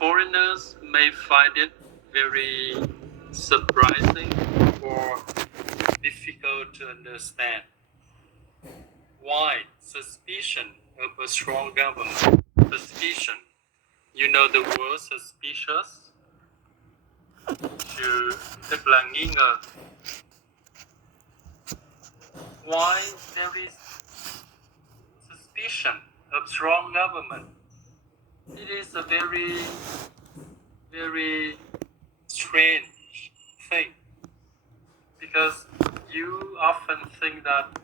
foreigners may find it very surprising or difficult to understand. Why suspicion of a strong government? Suspicion. You know the word suspicious? Chữ tức là nghi ngờ. Why there is suspicion of strong government? It is a very, very strange thing, because you often think that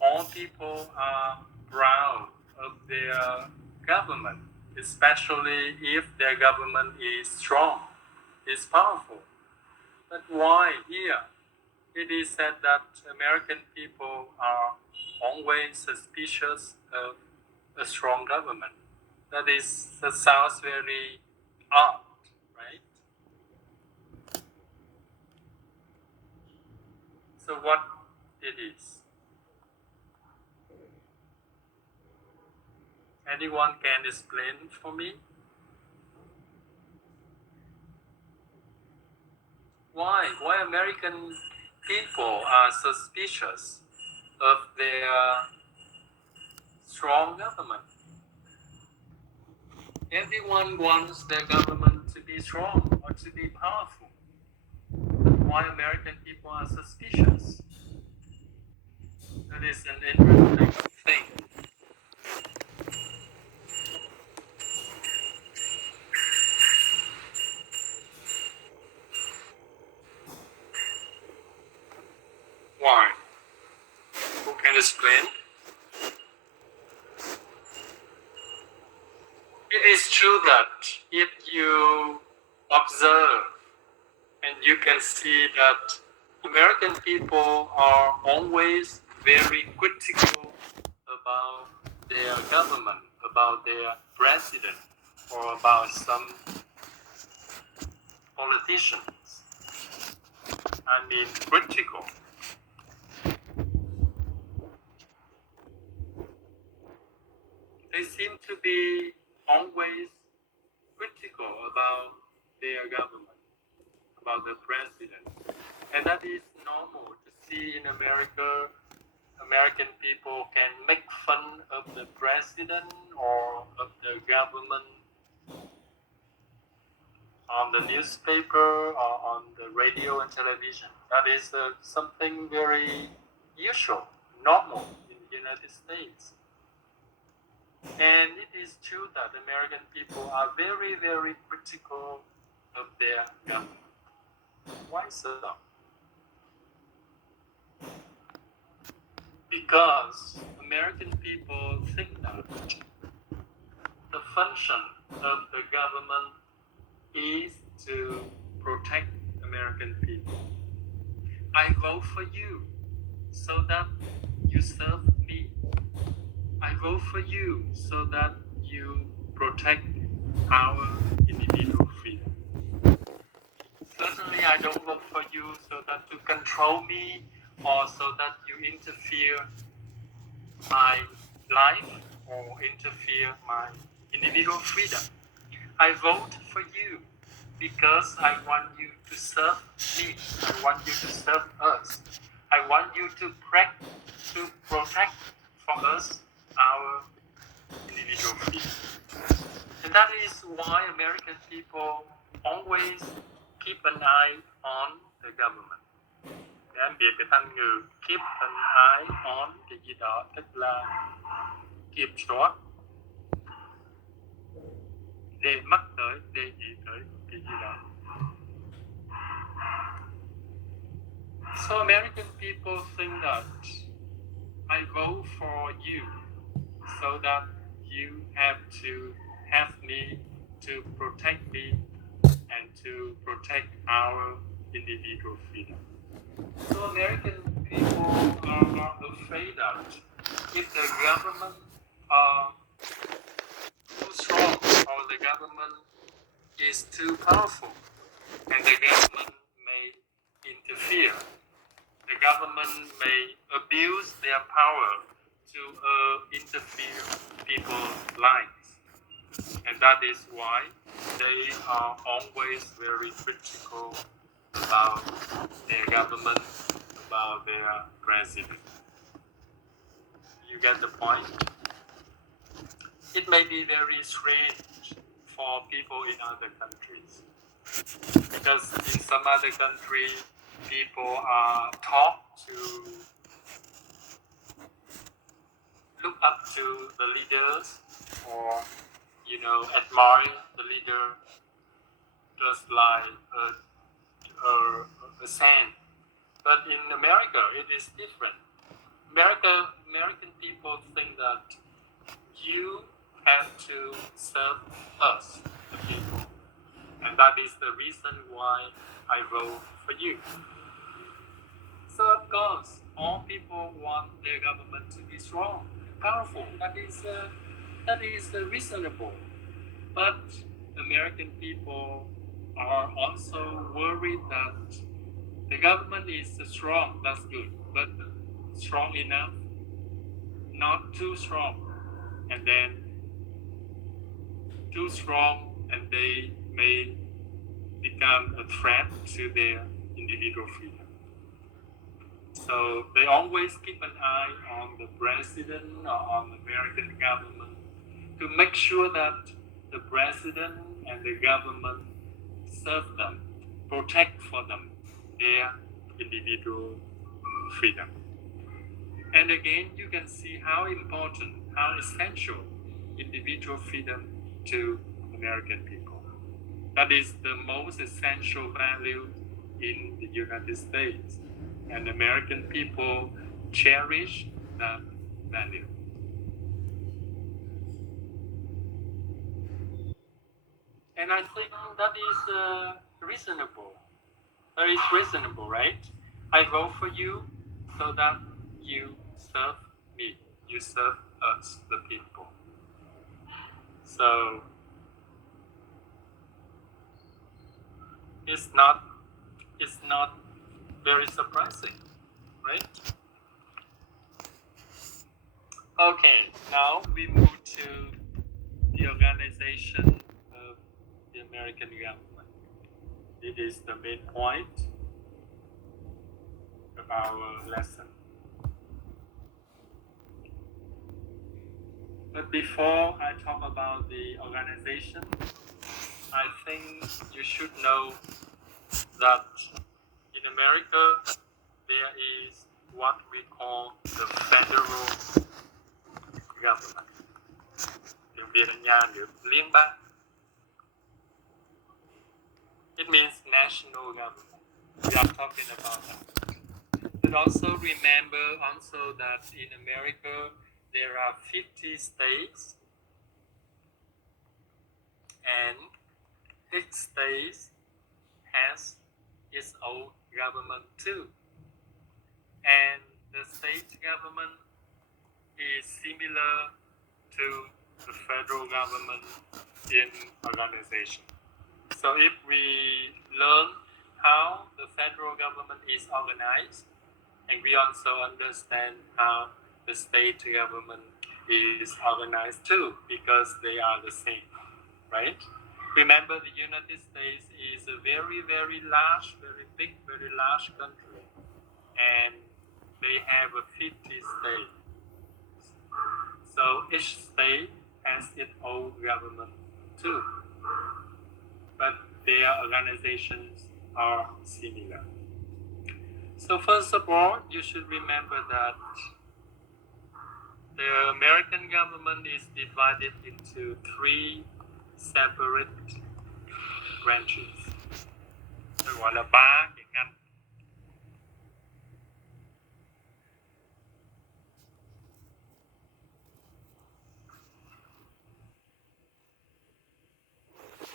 all people are proud of their government, especially if their government is strong, is powerful. But why here? It is said that American people are always suspicious of a strong government. That sounds very odd, right? So what it is? Anyone can explain for me? Why? Why American people are suspicious of their strong government? Everyone wants their government to be strong or to be powerful. But why American people are suspicious? That is an interesting thing. Why? Who can explain? It is true that if you observe, and you can see that American people are always very critical about their government, about their president, or about some politicians. I mean, critical. They seem to be always critical about their government, about the president. And that is normal to see in America. American people can make fun of the president or of the government on the newspaper or on the radio and television. That is something very usual, normal in the United States. And it is true that American people are very, very critical of their government. Why so? Because American people think that the function of the government is to protect American people. I vote for you so that you serve me. I vote for you so that you protect our individual freedom. Certainly, I don't vote for you so that to control me or so that you interfere my life or interfere my individual freedom. I vote for you because I want you to serve me. I want you to serve us. I want you to protect for us our individual freedom. And that is why American people always keep an eye on the government. Cái việc của thanh ngữ keep an eye on cái gì đó tức là kiểm soát, để mắt tới, để ý tới cái gì đó. So American people think that I vote for you so that you have to have me to protect me and to protect our individual freedom. So American people are afraid that if the government are too strong or the government is too powerful and the government may interfere, the government may abuse their power to interfere people's lives. And that is why they are always very critical about their government, about their president. You get the point? It may be very strange for people in other countries, because in some other country, people are taught to look up to the leaders, or admire the leader just like a saint. But in America, it is different. American people think that you have to serve us, the people, and that is the reason why I vote for you. So of course, all people want their government to be strong, powerful. That is reasonable. But American people are also worried that the government is strong. That's good, but strong enough, not too strong, and then too strong, and they may become a threat to their individual freedom. So they always keep an eye on the president or on the American government to make sure that the president and the government serve them, protect for them their individual freedom. And again, you can see how important, how essential individual freedom to American people. That is the most essential value in the United States, and American people cherish that value. And I think that is reasonable. That is reasonable, right? I vote for you so that you serve me. You serve us, the people. So it's not very surprising, right? Okay, now we move to the organization of the American government. It is the main point of our lesson. But before I talk about the organization, I think you should know that in America there is what we call the federal government. Tiếng Việt ở nhà được liên bang. It means national government. We are talking about that. But also remember that in America there are 50 states, and each state has its own government too. And the state government is similar to the federal government in organization. So if we learn how the federal government is organized, and we also understand how the state government is organized too, because they are the same, right? Remember, the United States is a very, very large, very big, very large country, and they have 50 states. So each state has its own government too, but their organizations are similar. So first of all, you should remember that the American government is divided into 3 separate branches. Được gọi là 3 cái ngành.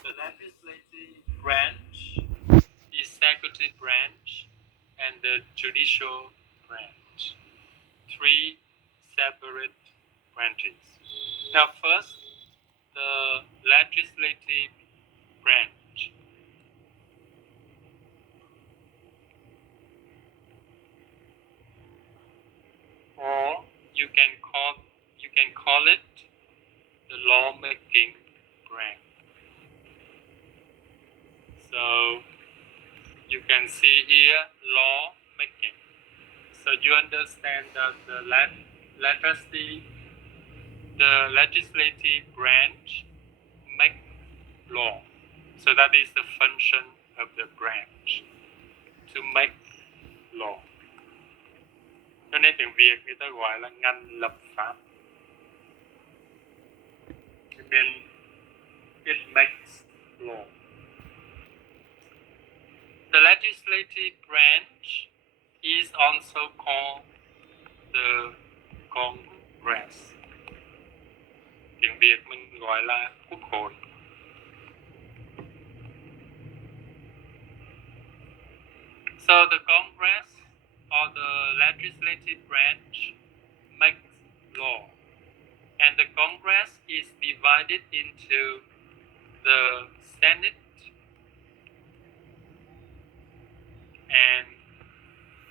The legislative branch, the executive branch, and the judicial branch. 3 separate branches. Now first, the legislative branch. Or you can call it the lawmaking So you can see here law making. So you understand that the legislative branch make law. So that is the function of the branch, to make law. Cho nên tiếng Việt người ta gọi là ngành lập pháp. It means it makes law. The legislative branch is also called the Congress. Tiếng Việt mình gọi là Quốc hội. So the Congress or the legislative branch makes law. And the Congress is divided into the Senate and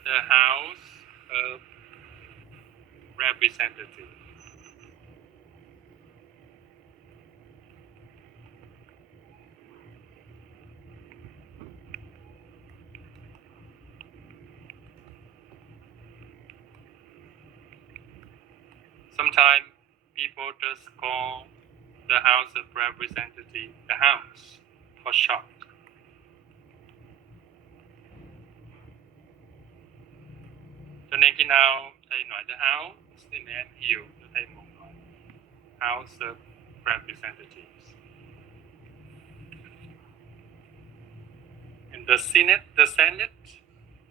the House of Representatives. Sometimes people just call the House of Representatives the House for short. Cho nên khi nào thầy nói the House thì mấy em hiểu cho thầy muốn nói House of Representatives. And the Senate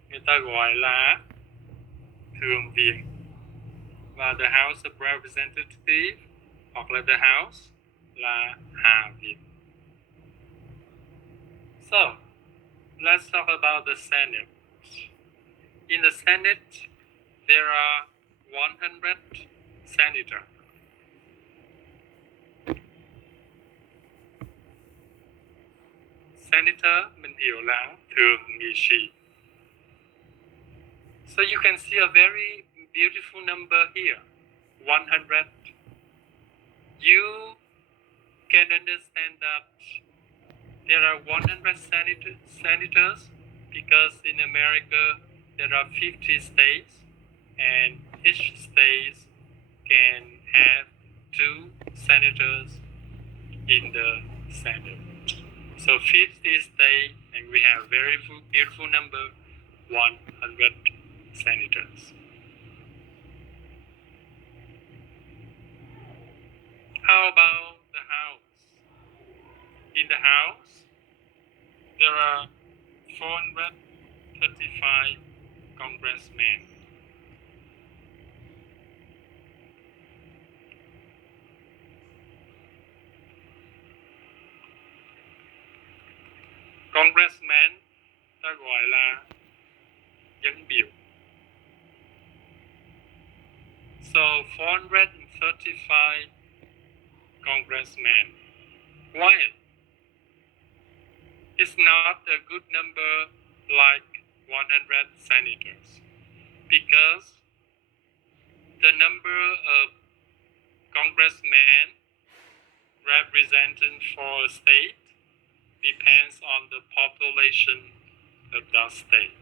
người ta gọi là Thượng viện. Và the House of Representatives hoặc là the House là Hạ viện. So, let's talk about the Senate. In the Senate, there are 100 senators. Senator mình hiểu là thượng nghị sĩ. So you can see a very beautiful number here, 100. You can understand that there are 100 senators because in America there are 50 states and each state can have 2 senators in the Senate. So 50 states and we have very beautiful number, 100 senators. How about the House? In the House, there are 435 congressmen. Congressman ta gọi là dân biểu. So 435 congressmen. Why? It's not a good number like 100 senators because the number of congressmen representing for a state depends on the population of that state.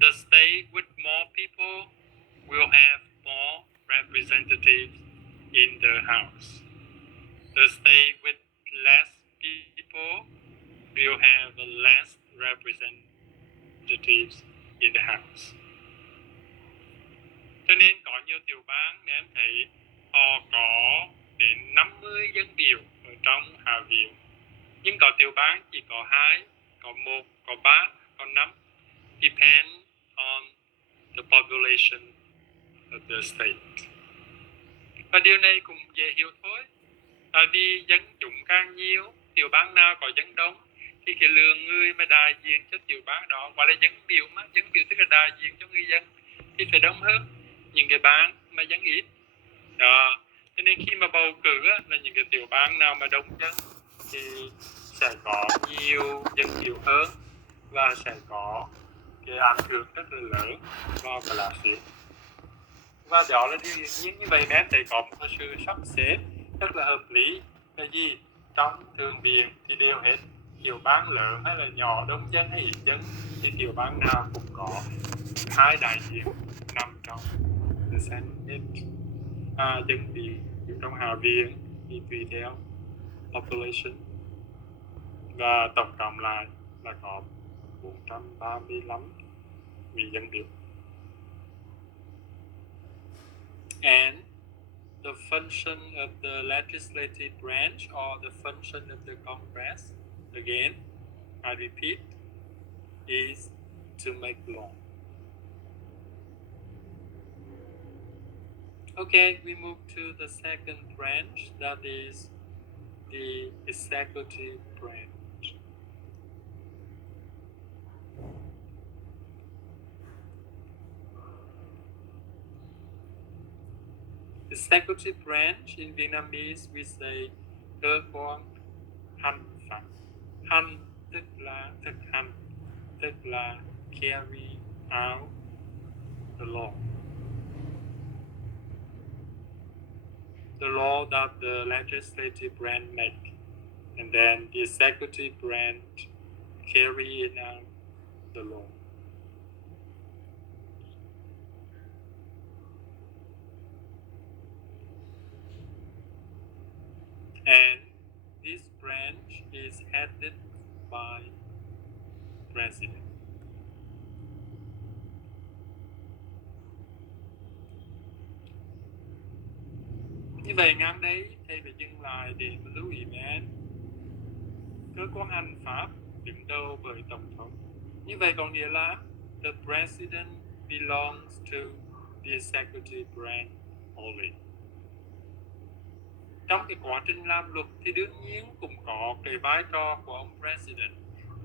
The state with more people will have more representatives in the House. The state with less people will have less representatives in the House. Cho nên có nhiều tiểu bang nên em thấy họ có đến 50 dân biểu ở trong Hạ viện. Nhưng có tiểu bang chỉ có 2, có 1, có 3, có 5. Depend on the population of the state. Và điều này cũng dễ hiểu thôi. Tại vì dân chúng càng nhiều, tiểu bang nào có dân đông thì cái lượng người mà đại diện cho tiểu bang đó gọi là dân biểu mà. Dân biểu tức là đại diện cho người dân thì phải đông hơn những cái bang mà dân ít. Đó. Cho nên khi mà bầu cử á, là những cái tiểu bang nào mà đông dân thì sẽ có nhiều dân biểu hơn và sẽ có cái ảnh hưởng rất là lớn vào cái lá phiếu. Và đó là điều hiển nhiên như vậy nên thấy có một sự sắp xếp rất là hợp lý là gì? Trong thượng viện thì đều hết tiểu bang lớn hay là nhỏ, đông dân hay ít dân, thì tiểu bang nào cũng có hai đại diện nằm trong the Senate. Dân biểu trong Hạ viện thì tùy theo population, và tổng cộng lại là có 435 vị dân biểu. And the function of the legislative branch or the function of the Congress, again, I repeat, is to make law. Okay, we move to the second branch, that is the executive branch. Executive branch in Vietnamese we say cơ quan hành pháp. Hành tức là thực hành, tức là carry out the law. The law that the legislative branch make, and then the executive branch carrying out the law. And this branch is headed by president. Như vậy ngang đây thầy phải dừng lại để mà lưu ý nhé. Cơ quan hành pháp đứng đầu bởi tổng thống. Như vậy có nghĩa là the president belongs to the executive branch only. Trong cái quá trình làm luật thì đương nhiên cũng có cái vai trò của ông president,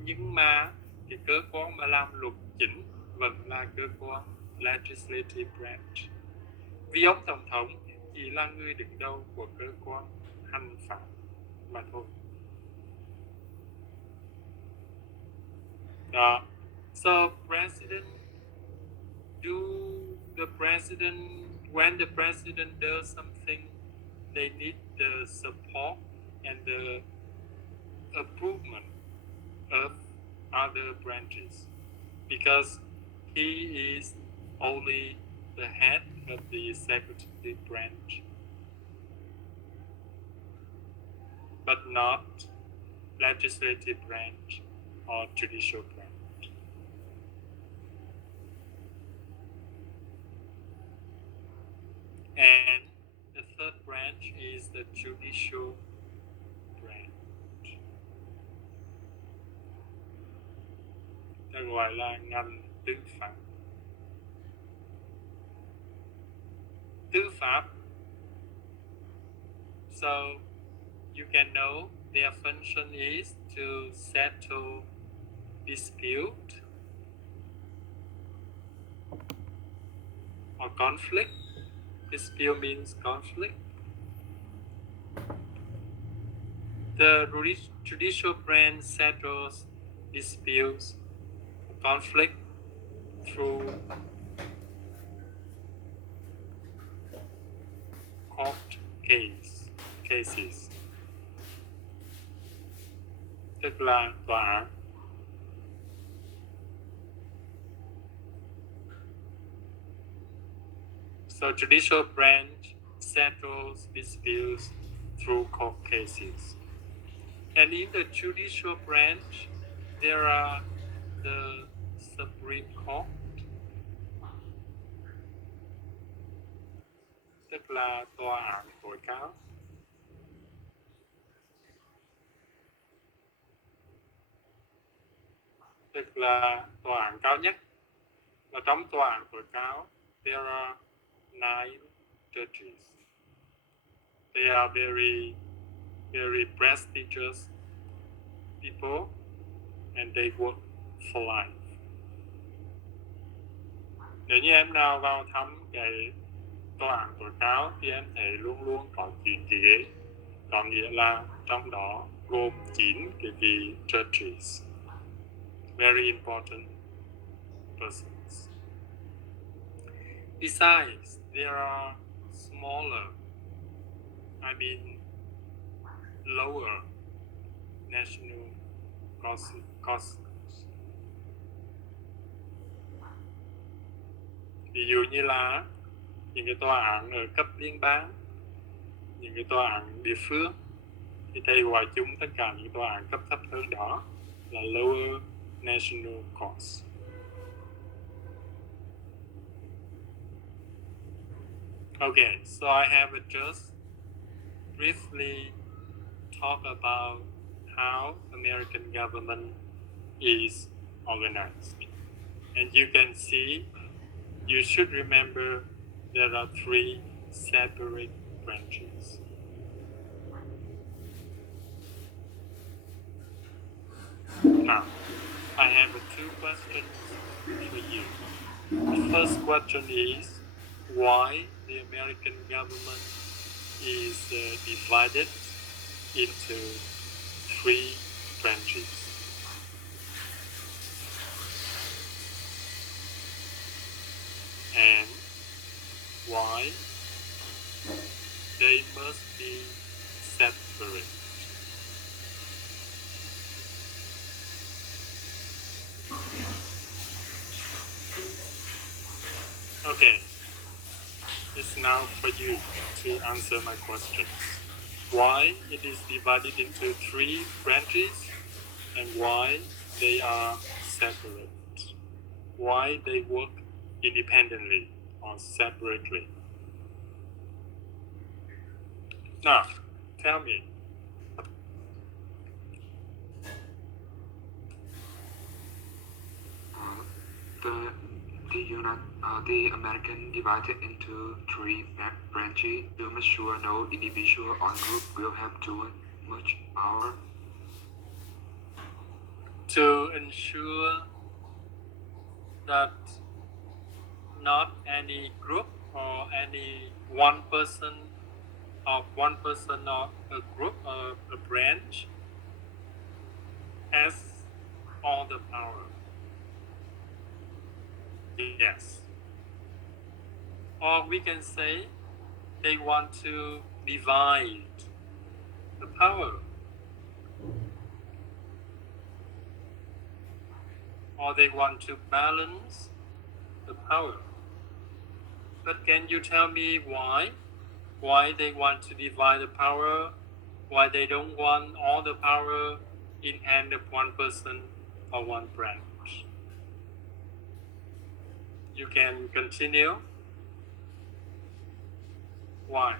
nhưng mà cái cơ quan mà làm luật chính vẫn là cơ quan legislative branch, vì ông tổng thống chỉ là người đứng đầu của cơ quan hành pháp mà thôi. So when the president does something, they need the support and the approval of other branches, because he is only the head of the executive branch, but not legislative branch or judicial branch. And the third branch is the judicial branch. Ta gọi là ngành tư pháp. Tư pháp. So you can know their function is to settle dispute or conflict. Dispute means conflict. The judicial branch settles disputes, conflict through court cases, tức là tòa án. So judicial branch settles disputes through court cases. And in the judicial branch, there are the Supreme Court, tức là tòa án tối cao. Tức là tòa án cao nhất. Và trong tòa án tối cao, there are 9 judges. They are very, very prestigious people, and they work for life. Nếu như em nào vào thăm cái tòa án tối cao thì em thấy luôn luôn có 9 ghế, có nghĩa là trong đó gồm 9 cái vị judges, very important persons. Besides, there are smaller, lower national cost. Ví dụ như là những cái tòa án ở cấp liên bang, những cái tòa án địa phương, thì thầy gọi chung tất cả những tòa án cấp thấp hơn đó là lower national cost. Okay, so I have just briefly talk about how American government is organized. And you can see, you should remember there are 3 separate branches. Now, I have 2 questions for you. The first question is, why the American government is divided into 3 branches? And why they must be separate? Okay, it's now for you to answer my questions. Why it is divided into 3 branches and why they are separate? Why they work independently or separately? Now, tell me. The American divided into 3 branches to make sure no individual or group will have too much power. To ensure that not any group or any one person or a group or a branch has all the power. Yes. Or we can say they want to divide the power. Or they want to balance the power. But can you tell me why? Why they want to divide the power? Why they don't want all the power in hand of one person or one branch? You can continue. Why?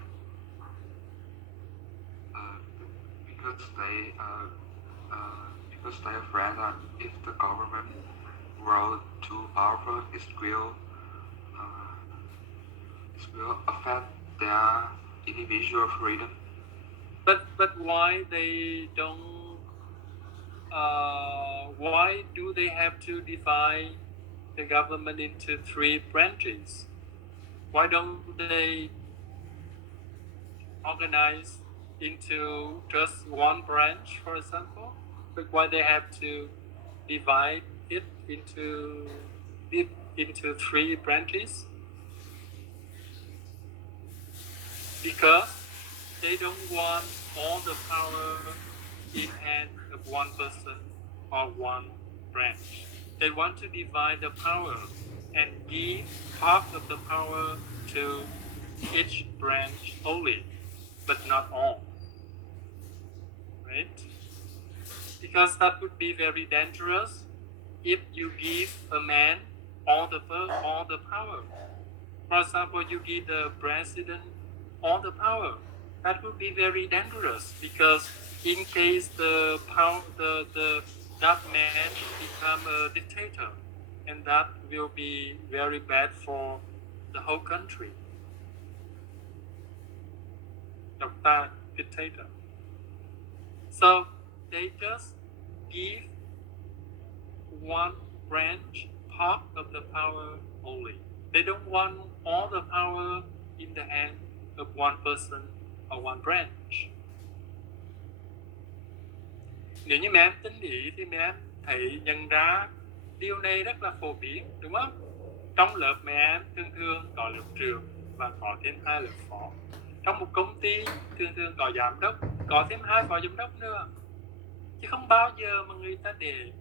Because they are afraid that if the government grows too powerful, it will affect their individual freedom. But why they don't? Why do they have to divide the government into 3 branches? Why don't they organize into just one branch, for example? But why they have to divide it into 3 branches? Because they don't want all the power in hand of one person or one branch. They want to divide the power and give part of the power to each branch only, but not all. Right? Because that would be very dangerous if you give a man all the power. For example, you give the president all the power. That would be very dangerous because in case that man become a dictator, and that will be very bad for the whole country. That dictator. So they just give one branch part of the power only. They don't want all the power in the hand of one person or one branch. Nếu như mẹ em tính ý thì mẹ em thấy nhận ra điều này rất là phổ biến, đúng không? Trong lớp mẹ em thường thường có lớp trưởng và có thêm 2 lớp phó. Trong một công ty thường thường có giám đốc, có thêm 2 phó giám đốc nữa, chứ không bao giờ mà người ta để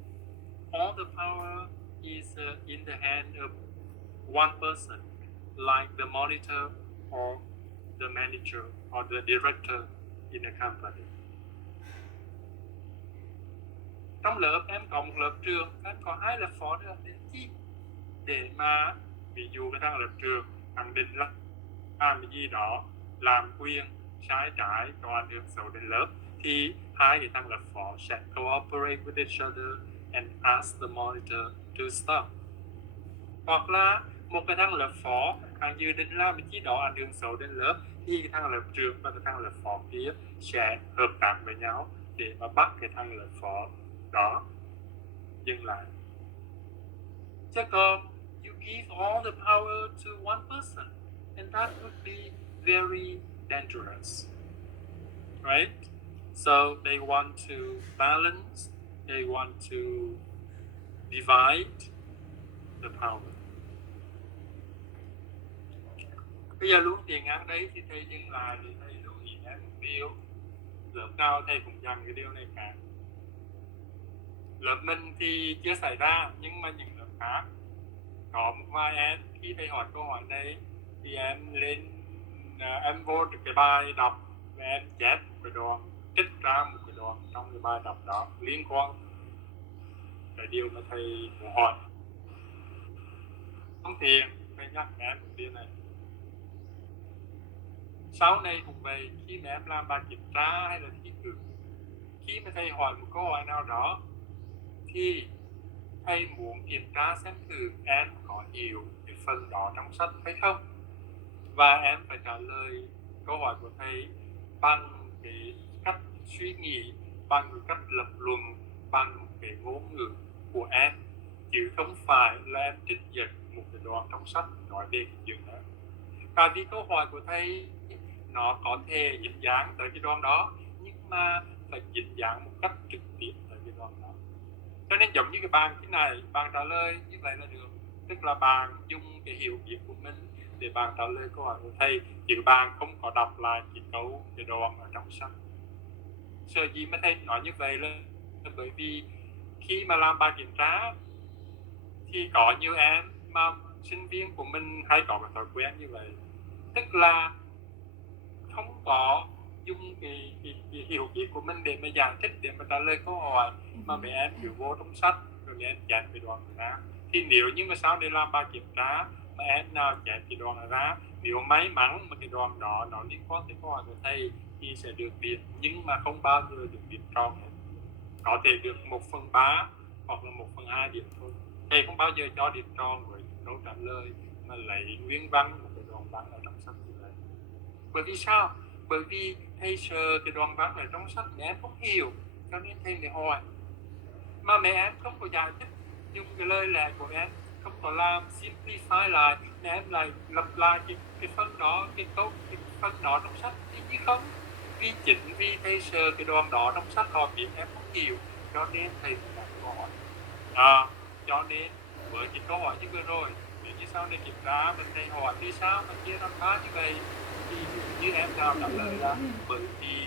all the power is in the hand of one person, like the monitor or the manager or the director in a company. Trong lớp em có một lớp trường, em có 2 lớp phó nữa để chi? Để mà ví dụ cái thằng lớp trường khẳng định là làm cái gì đó làm quyền sai trái có ảnh hưởng xấu đến lớp, thì 2 cái thằng lớp phó sẽ cooperate with each other and ask the monitor to stop. Hoặc là một cái thằng lớp phó thằng dự định làm cái gì đó ảnh hưởng xấu đến lớp, thì cái thằng lớp trưởng và cái thằng lớp phó kia sẽ hợp tác với nhau để mà bắt cái thằng lớp phó đó dừng lại. Chứ còn you give all the power to one person, and that would be very dangerous, right? So they want to balance, they want to divide the power. Bây giờ luôn tiền ăn đấy thì thầy dừng lại thì thầy lưu ý em một điều, lớp nào thầy cũng dặn cái điều này cả. Lớp mình thì chưa xảy ra, nhưng mà những lớp khác có một vài em khi thầy hỏi câu hỏi này thì em lên em vô được cái bài đọc và em chép một cái đoạn, trích ra một cái đoạn trong cái bài đọc đó liên quan cái điều mà thầy muốn hỏi. Không tiền thầy nhắc em một điều này, sau này cũng vậy, khi mà em làm bài kiểm tra hay là thi cử, khi mà thầy hỏi một câu hỏi nào đó thì thầy muốn kiểm tra xem thử em có hiểu cái phần đó trong sách hay không, và em phải trả lời câu hỏi của thầy bằng cái cách suy nghĩ, bằng cái cách lập luận, bằng cái ngôn ngữ của em, chứ không phải là em trích dẫn một cái đoạn trong sách nói về cái chuyện đó. Tại vì câu hỏi của thầy nó có thể dính dáng tới cái đoạn đó, nhưng mà phải dính dáng một cách trực tiếp tới cái đoạn đó. Cho nên giống như cái bàn thế này, bạn trả lời như vậy là được, tức là bạn dùng cái hiểu biết của mình để bạn trả lời câu hỏi của thầy, chứ bạn không có đọc lại cái câu, cái đoạn ở trong sách. Sở dĩ mà thầy nói như vậy là bởi vì khi mà làm bài kiểm tra thì có nhiều em mà sinh viên của mình hay có cái thói quen như vậy, tức là không có dùng cái hiểu biết của mình để mà giải thích, để mà trả lời câu hỏi, mà mấy em cứ vô trong sách rồi mấy em chép cái đoạn ra. Thì nếu như mà sau này làm bài kiểm tra mà em nào chép cái đoạn ra, nếu may mắn mà cái đoạn đó nó liên quan tới câu hỏi của thầy thì sẽ được điểm, nhưng mà không bao giờ được điểm tròn hết. Có thể được 1/3 hoặc là 1/2 điểm thôi. Thầy không bao giờ cho điểm tròn với câu trả lời mà lấy nguyên văn một cái đoạn văn ở trong sách như vậy. Bởi vì sao? Bởi vì thầy sợ cái đoạn văn ở trong sách mẹ em không hiểu, cho nên thầy mới hỏi. Mà mẹ em không có giải thích, dùng cái lời lẽ của em không có làm simplify lại, mẹ em lại lặp lại cái phần đó, cái phần đó trong sách thì không. Vì chính vì thầy sợ cái đoạn đó trong sách họ biết em không hiểu, cho nên thầy đặt câu hỏi. Cho nên với cái câu hỏi như vừa rồi, nếu như sau này kiểm tra mình thầy hỏi vì sao mà chia làm ba như vậy, thì như em nào trả lời là bởi vì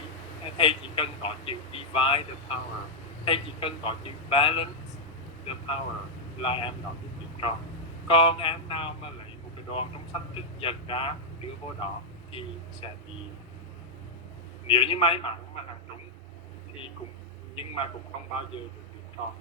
thầy chỉ cần có chữ divide the power, thầy chỉ cần có chữ balance the power là em nói được điểm tròn. Còn em nào mà lấy một cái đoạn trong sách trích dẫn ra đưa vô đó thì sẽ bị, nếu như may mắn mà hàng trúng thì cũng, nhưng mà cũng không bao giờ được điểm tròn.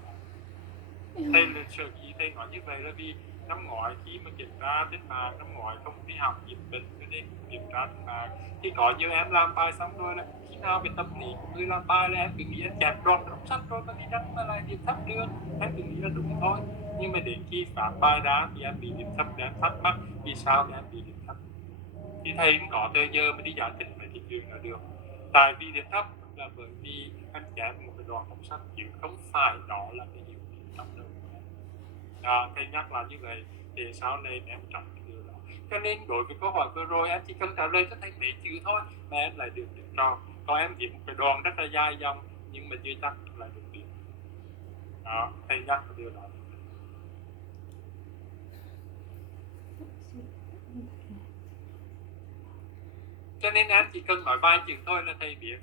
Thầy lịch sử gì thầy nói như vậy là vì năm ngoái khi mà kiểm tra trên mạng, năm ngoái không đi học dịch bệnh cho nên kiểm tra trên mạng thì có nhiều em làm bài xong rồi là khi nào cái tâm lý của người làm bài là em cứ nghĩ là chẹp đoạn trong sách rồi mà đi đăng mà lại điểm thấp được, em cứ nghĩ là đúng thôi, nhưng mà đến khi phát bài ra thì em bị điểm thấp, em thắc mắc vì sao em bị điểm thấp, thì thầy cũng có thời giờ mà đi giải thích về cái chuyện là được. Tại vì điểm thấp là bởi vì em chẹp một cái đoạn trong sách, chứ không phải đó là cái hiểu biết trong đầu. Thầy nhắc là như vậy để sau này em tránh cái điều đó. Cho nên đối với câu hỏi vừa rồi em chỉ cần trả lời cho thầy mấy chữ thôi mà em lại được điểm tròn. Còn em viết một cái đoạn rất là dài dòng nhưng mà chưa chắc là được điểm. Thầy nhắc cái điều đó. Cho nên em chỉ cần nói vài chữ thôi là thầy biết